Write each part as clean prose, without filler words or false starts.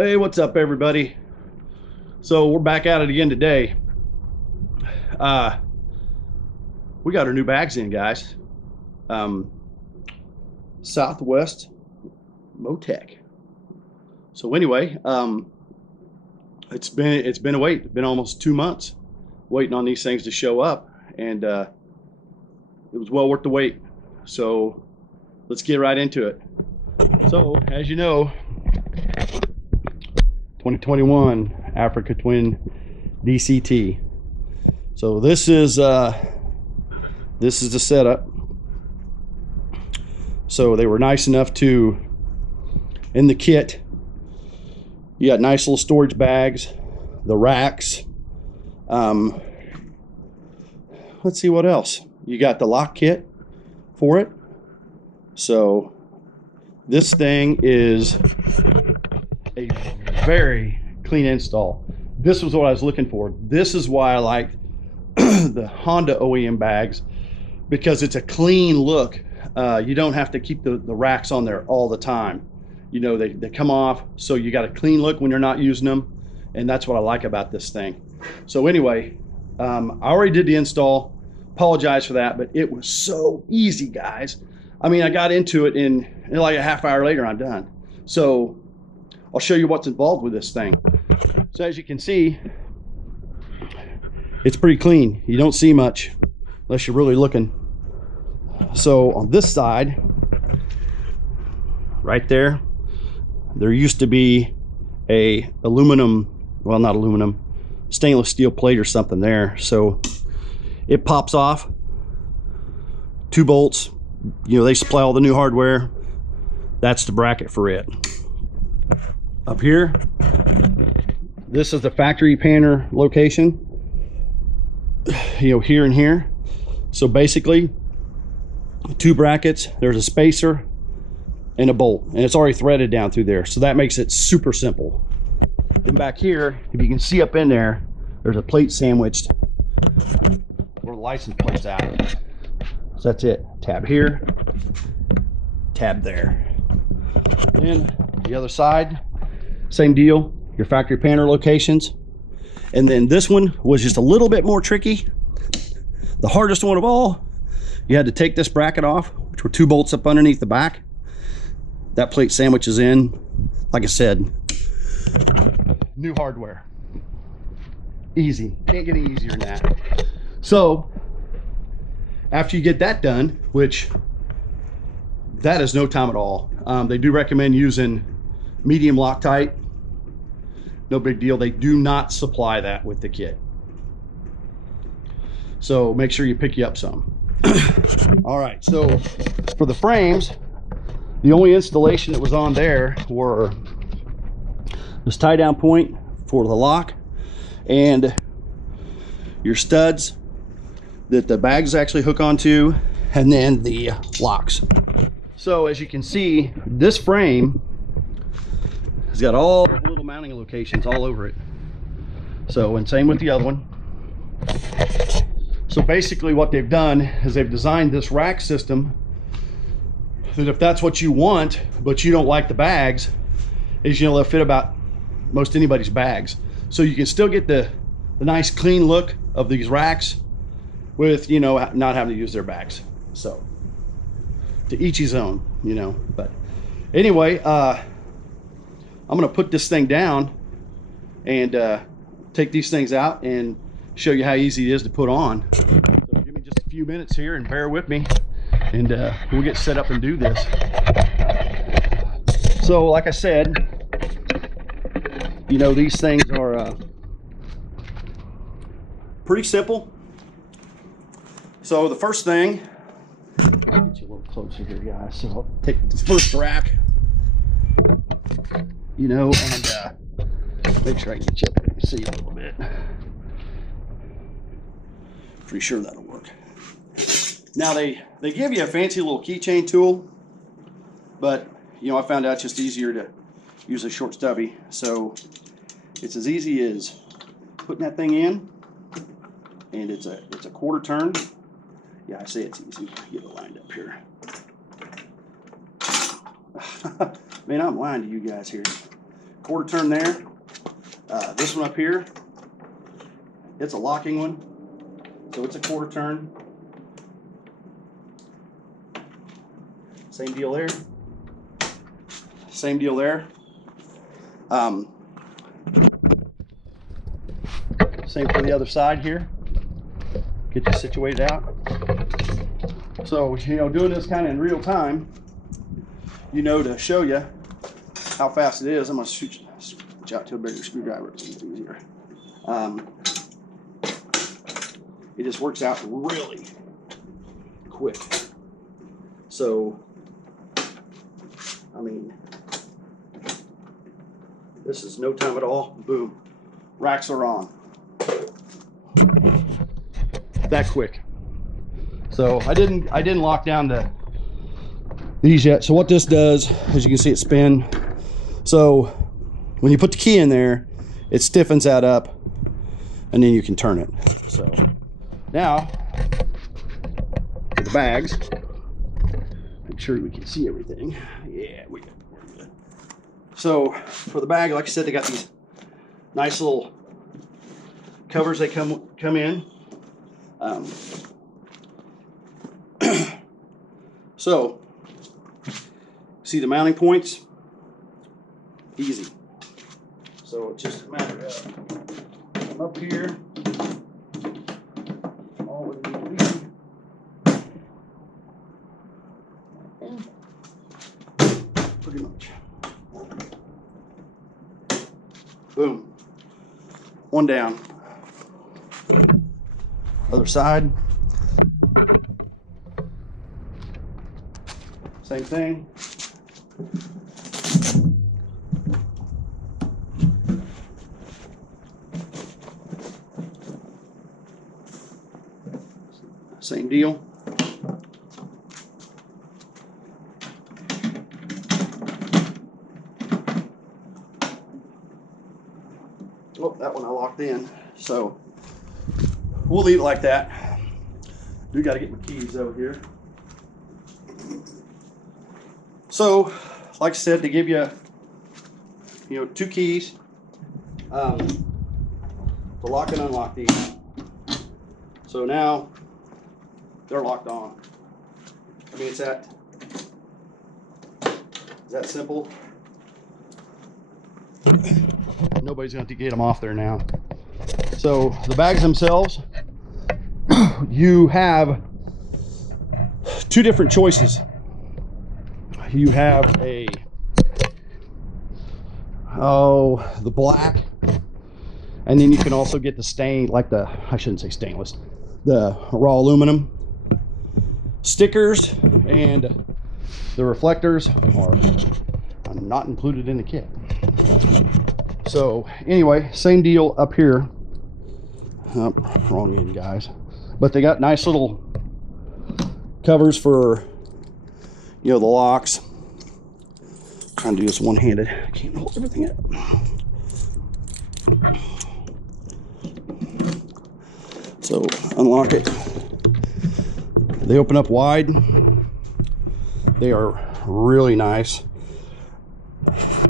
Hey, what's up, everybody? So we're back at it again today. We got our new bags in, guys. Southwest Motech. So anyway, it's been a wait. It's been almost 2 months waiting on these things to show up, and it was well worth the wait. So let's get right into it. So as you know, 2021 Africa Twin DCT. So this is the setup. So they were nice enough to, in the kit, you got nice little storage bags, the racks. Let's see what else. You got the lock kit for it. So this thing is a very clean install. This was what I was looking for. This is why I like the Honda OEM bags, because it's a clean look. You don't have to keep the racks on there all the time. You know, they come off, so you got a clean look when you're not using them, and that's what I like about this thing. So anyway, I already did the install. Apologize for that, but it was so easy, guys. I mean, I got into it in like a half hour later, I'm done. So I'll show you what's involved with this thing. So as you can see, it's pretty clean. You don't see much unless you're really looking. So on this side, right there used to be a stainless steel plate or something there. So it pops off, 2 bolts. You know, they supply all the new hardware. That's the bracket for it. Up here, this is the factory panner location, you know, here and here. So basically 2 brackets, there's a spacer and a bolt, and it's already threaded down through there, so that makes it super simple. Then back here, if you can see up in there, there's a plate sandwiched where the license plate's out. So that's it. Tab here, tab there. Then the other side, same deal, your factory panner locations. And then this one was just a little bit more tricky. The hardest one of all, you had to take this bracket off, which were 2 bolts up underneath the back. That plate sandwiches in, like I said, new hardware. Easy, can't get any easier than that. So after you get that done, which that is no time at all, they do recommend using medium Loctite. No big deal. They do not supply that with the kit, so make sure you pick you up some. All right, so for the frames, the only installation that was on there were this tie down point for the lock and your studs that the bags actually hook onto, and then the locks. So as you can see, this frame has got all the little mounting locations all over it. So, and same with the other one. So basically what they've done is they've designed this rack system that if that's what you want, but you don't like the bags, is, you know, they'll fit about most anybody's bags. So you can still get the nice clean look of these racks with, you know, not having to use their bags. So to each his own, you know. But anyway, I'm gonna put this thing down and take these things out and show you how easy it is to put on. So give me just a few minutes here and bear with me, and we'll get set up and do this. So like I said, you know, these things are pretty simple. So the first thing, I'll get you a little closer here, guys. So I'll take the first rack, you know, and make sure I can get you up here and see a little bit. Pretty sure that'll work. Now they give you a fancy little keychain tool, but you know, I found out it's just easier to use a short stubby. So it's as easy as putting that thing in, and it's a quarter turn. Yeah, I say it's easy. Get it lined up here. Man, I'm lying to you guys here. quarter turn there. This one up here, it's a locking one, so it's a quarter turn. Same deal there. Same deal there. Same for the other side here. Get you situated out. So, you know, doing this kind of in real time, you know, to show you how fast it is, I'm going to switch out to a bigger screwdriver. It's easier. It just works out really quick. So, I mean, this is no time at all. Boom. Racks are on. That quick. So I didn't lock down these yet. So what this does, as you can see it spin. So when you put the key in there, it stiffens that up and then you can turn it. So now for the bags, make sure we can see everything. Yeah, we're good. So for the bag, like I said, they got these nice little covers. They come in. So see the mounting points, easy. So it's just a matter of I'm up here, all where they need to be. Pretty much. Boom. One down. Other side. Same thing. Same deal. Oh, that one I locked in. So we'll leave it like that. Do got to get my keys over here. So, like I said, to give you, two keys to lock and unlock these. So now they're locked on. I mean, it's that simple. Nobody's going to get them off there now. So the bags themselves, you have two different choices. You have the black, and then you can also get the stain, like I shouldn't say stainless, the raw aluminum stickers, and the reflectors are not included in the kit. So anyway, same deal up here. Oh, wrong end, guys. But they got nice little covers for the locks. I'm trying to do this one-handed. I can't hold everything up. So unlock it. They open up wide. They are really nice.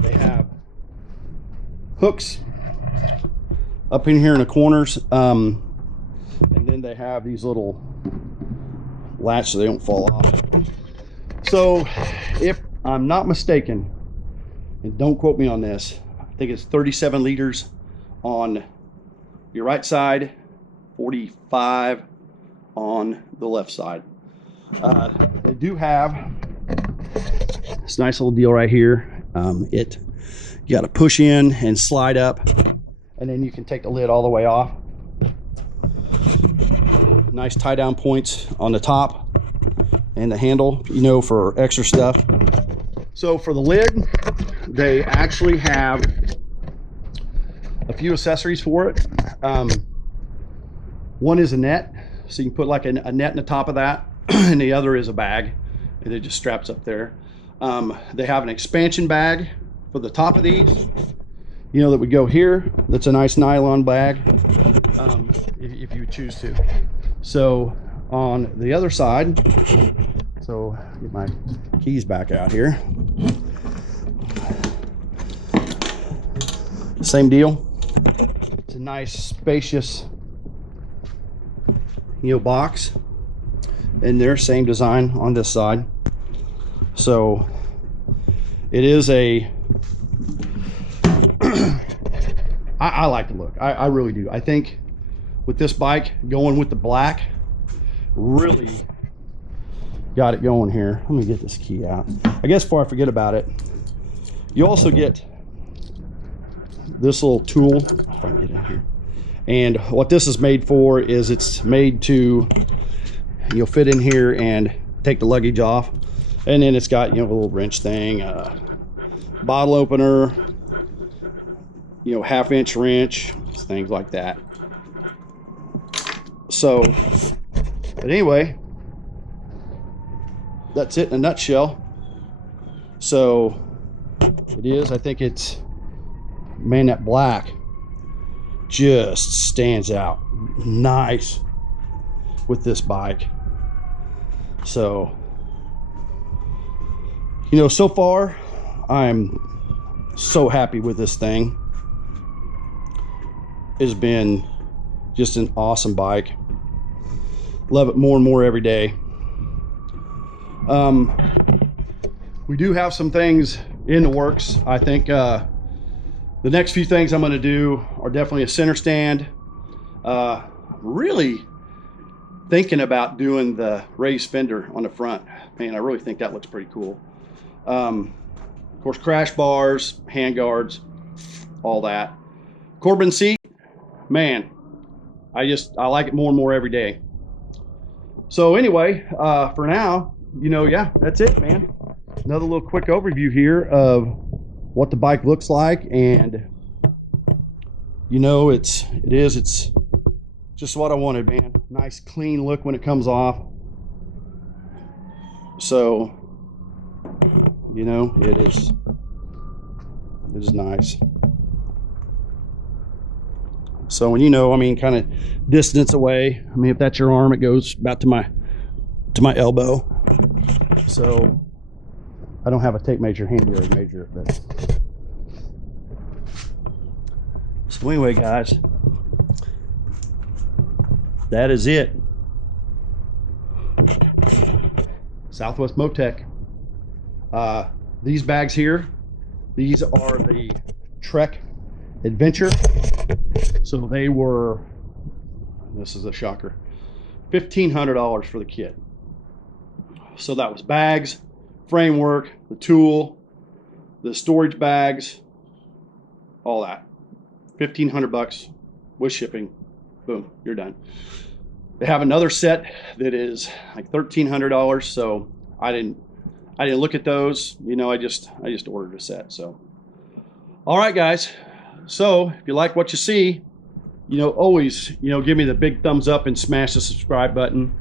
They have hooks up in here in the corners, and then they have these little latch so they don't fall off. So if I'm not mistaken, and don't quote me on this, I think it's 37 liters on your right side, 45 on the left side. They do have this nice little deal right here. You got to push in and slide up, and then you can take the lid all the way off. Nice tie down points on the top and the handle, for extra stuff. So for the lid, they actually have a few accessories for it. One is a net, so you can put like a net in the top of that, and the other is a bag, and it just straps up there. They have an expansion bag for the top of these, that would go here. That's a nice nylon bag, if you choose to. So on the other side, so get my keys back out here. Same deal. It's a nice spacious, you know, box in there. Same design on this side. So it is a I like the look. I really do. I think with this bike going with the black really got it going here. Let me get this key out. I guess before I forget about it, you also get this little tool, if I can get in here. And what this is made for is it's made to, you'll fit in here and take the luggage off. And then it's got, you know, a little wrench thing, bottle opener, you know, 1/2-inch wrench, things like that. So, but anyway, that's it in a nutshell. So it is, I think it's, man, that black just stands out nice with this bike. So, you know, so far I'm so happy with this thing. It's been just an awesome bike. Love it more and more every day. We do have some things in the works. I think the next few things I'm going to do are definitely a center stand. Really thinking about doing the raised fender on the front. Man, I really think that looks pretty cool. Of course, crash bars, hand guards, all that. Corbin seat, man, I like it more and more every day. So anyway, for now, you know, yeah, that's it, man. Another little quick overview here of what the bike looks like, and you know, it's just what I wanted, man. Nice clean look when it comes off. So, you know, it is nice. So when, you know, I mean, kind of distance away, I mean, if that's your arm, it goes about to my elbow. So I don't have a tape measure handy or measure it, but so anyway, guys, that is it. Southwest Motech. These bags here, these are the Trek Adventure. So they were, this is a shocker, $1,500 for the kit. So that was bags, framework, the tool, the storage bags, all that. 1,500 bucks with shipping. Boom, you're done. They have another set that is like $1,300. So I didn't look at those. You know, I just ordered a set. So, all right, guys. So if you like what you see, you know, always, you know, give me the big thumbs up and smash the subscribe button.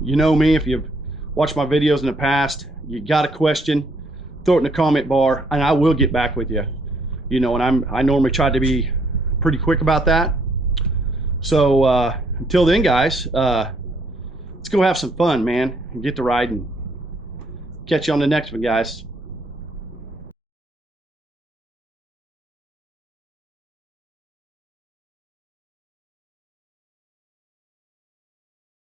You know me, if you've watched my videos in the past, you got a question, throw it in the comment bar and I will get back with you. You know, and I normally try to be pretty quick about that. So until then, guys, let's go have some fun, man, and get to riding. Catch you on the next one, guys.